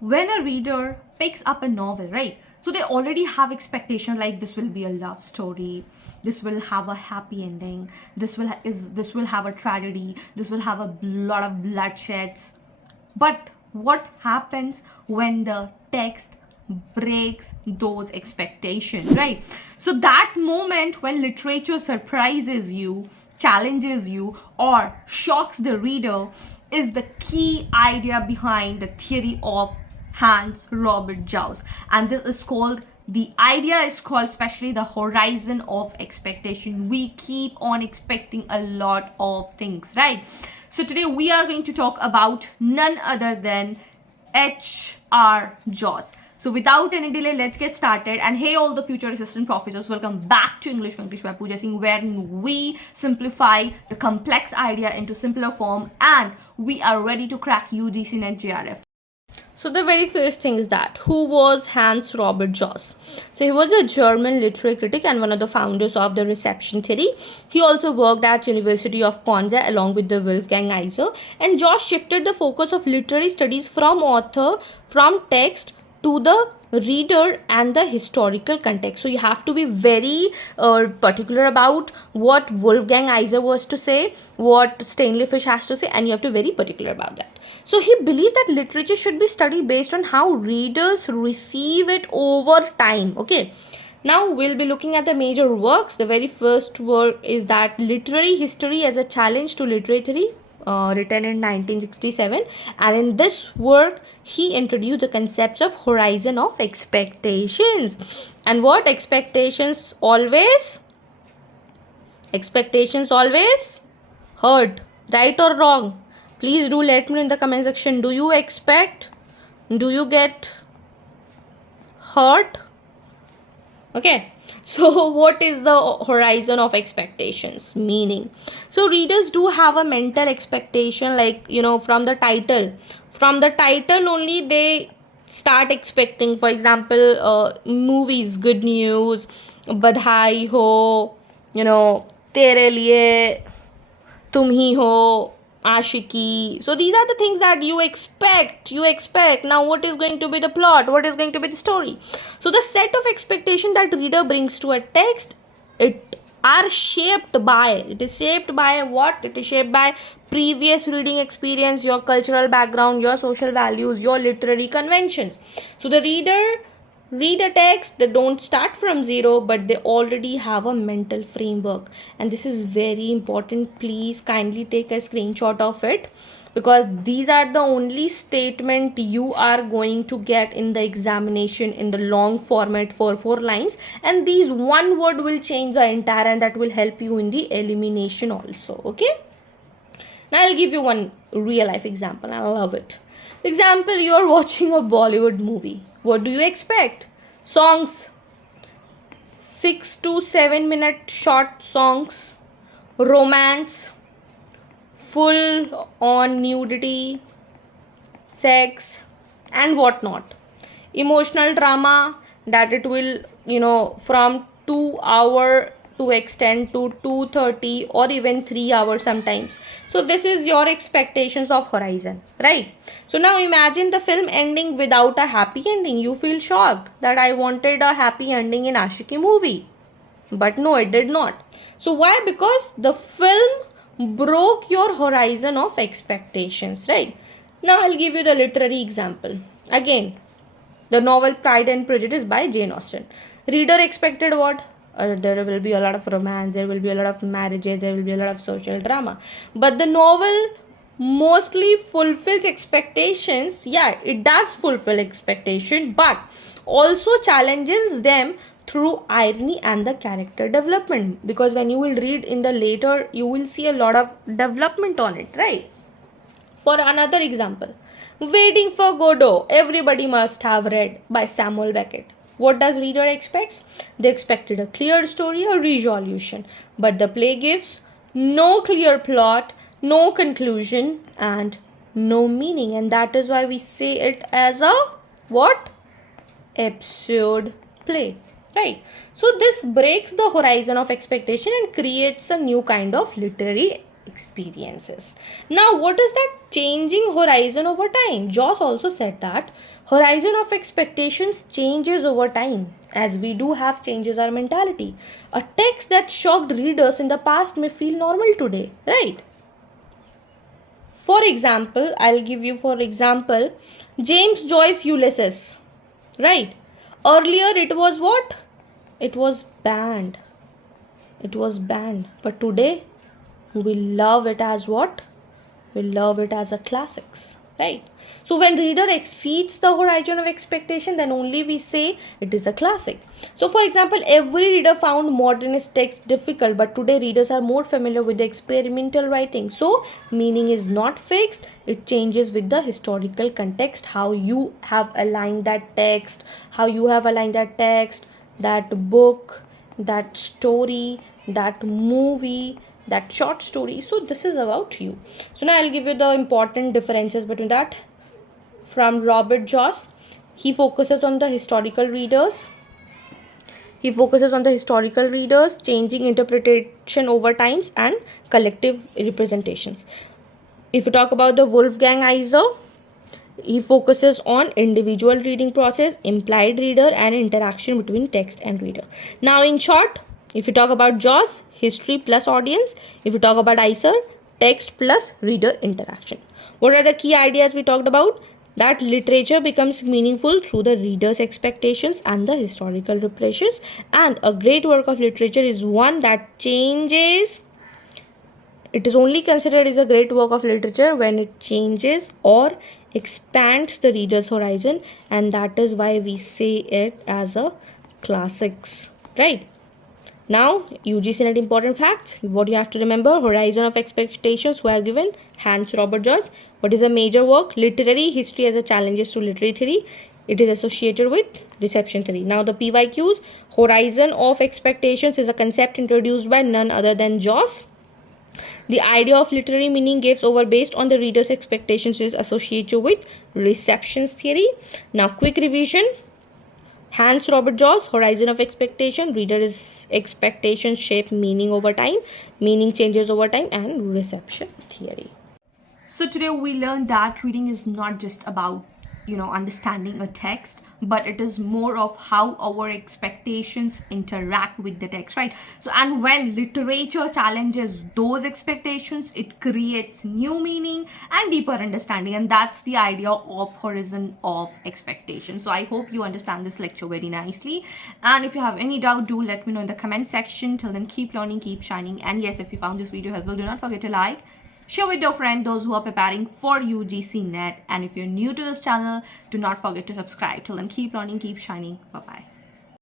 when a reader picks up a novel, right? So they already have expectation like this will be a love story, this will have a happy ending, this will have a tragedy, this will have a lot of bloodsheds. But what happens when the text breaks those expectations, right? So that moment when literature surprises you, challenges you, or shocks the reader is the key idea behind the theory of Hans Robert Jauss. And this is called, the idea is called especially the horizon of expectation. We keep on expecting a lot of things, right? So today we are going to talk about none other than H.R. Jauss. So without any delay, let's get started. And hey, all the future assistant professors, welcome back to English by Pooja, wherein we simplify the complex idea into simpler form, and we are ready to crack UGC NET JRF. So the very first thing is that who was Hans Robert Jauss? So he was a German literary critic and one of the founders of the reception theory. He also worked at University of Konza along with the Wolfgang Iser. And Jauss shifted the focus of literary studies from text to the reader and the historical context. So you have to be very particular about what Wolfgang Iser was to say, what Stanley Fish has to say, and you have to be very particular about that. So he believed that literature should be studied based on how readers receive it over time. Okay. Now we'll be looking at the major works. The very first work is that Literary History as a Challenge to Literary, written in 1967, and in this work he introduced the concepts of horizon of expectations. And what expectations always hurt, right or wrong? Please do let me know in the comment section. Do you expect? Do you get hurt? Okay, so what is the horizon of expectations meaning? So readers do have a mental expectation, like, from the title only they start expecting. For example, movies, Good News, Badhai Ho, Tere Liye, Tum Hi Ho, Ashiki. So these are the things that you expect. Now what is going to be the plot? What is going to be the story? So the set of expectation that reader brings to a text, it is shaped by what? It is shaped by previous reading experience, your cultural background, your social values, your literary conventions. So the reader read a text, they don't start from zero, but they already have a mental framework. And this is very important. Please kindly take a screenshot of it, because these are the only statement you are going to get in the examination in the long format for 4 lines, and these one word will change the entire, and that will help you in the elimination also. Okay, now I'll give you one real life example. I love it. Example, you are watching a Bollywood movie. What do you expect? Songs, 6 to 7 minute short songs, romance, full on nudity, sex, and whatnot. Emotional drama, that it will, from 2 hour to extend to 2:30 or even 3 hours sometimes. So this is your expectations of horizon, right? So now imagine the film ending without a happy ending. You feel shocked that I wanted a happy ending in Ashiki movie, but no, it did not. So why? Because the film broke your horizon of expectations, right? Now I'll give you the literary example. Again, the novel Pride and Prejudice by Jane Austen. Reader expected what? There will be a lot of romance, there will be a lot of marriages, there will be a lot of social drama. But the novel mostly fulfills expectations. Yeah, it does fulfill expectation, but also challenges them through irony and the character development. Because when you will read in the later, you will see a lot of development on it, right? For another example, Waiting for Godot, everybody must have read, by Samuel Beckett. What does reader expects? They expected a clear story, a resolution, but the play gives no clear plot, no conclusion, and no meaning, and that is why we say it as a what? Absurd play, right? So this breaks the horizon of expectation and creates a new kind of literary experiences. Now, what is that changing horizon over time? Jauss also said that horizon of expectations changes over time, as we do have changes our mentality. A text that shocked readers in the past may feel normal today, right? For example, I'll give you for example, James Joyce Ulysses, right? Earlier it was what? It was banned. It was banned. But today we love it as what? We love it as a classics, right? So when reader exceeds the horizon of expectation, then only we say it is a classic. So for example, every reader found modernist text difficult, but today readers are more familiar with the experimental writing. So meaning is not fixed, it changes with the historical context, how you have aligned that text, that book, that story, that movie, that short story. So this is about you. So now I'll give you the important differences between that. From Robert Jauss, he focuses on the historical readers. Changing interpretation over times and collective representations. If you talk about the Wolfgang Iser, he focuses on individual reading process, implied reader, and interaction between text and reader. Now, in short, if you talk about Jauss, history plus audience. If you talk about Iser, text plus reader interaction. What are the key ideas we talked about? That literature becomes meaningful through the reader's expectations and the historical repressions. And a great work of literature is one that changes. It is only considered as a great work of literature when it changes or expands the reader's horizon, and that is why we say it as a classics, right? Now, UGC NET important facts. What you have to remember: horizon of expectations were given. Hans Robert Jauss. What is a major work? Literary history as a challenges to literary theory. It is associated with reception theory. Now, the PYQs. Horizon of expectations is a concept introduced by none other than Jauss. The idea of literary meaning gives over based on the reader's expectations is associated with receptions theory. Now, quick revision. Hans Robert Jauss, horizon of expectation. Reader's expectations shape meaning over time. Meaning changes over time, and reception theory. So today we learned that reading is not just about, understanding a text, but it is more of how our expectations interact with the text, right? So, and when literature challenges those expectations, it creates new meaning and deeper understanding, and that's the idea of horizon of expectation. So I hope you understand this lecture very nicely, and if you have any doubt, do let me know in the comment section. Till then, keep learning, keep shining, and yes, if you found this video helpful, do not forget to like, share with your friend, those who are preparing for UGC NET. And if you're new to this channel, do not forget to subscribe. Till then, keep learning, keep shining. Bye-bye.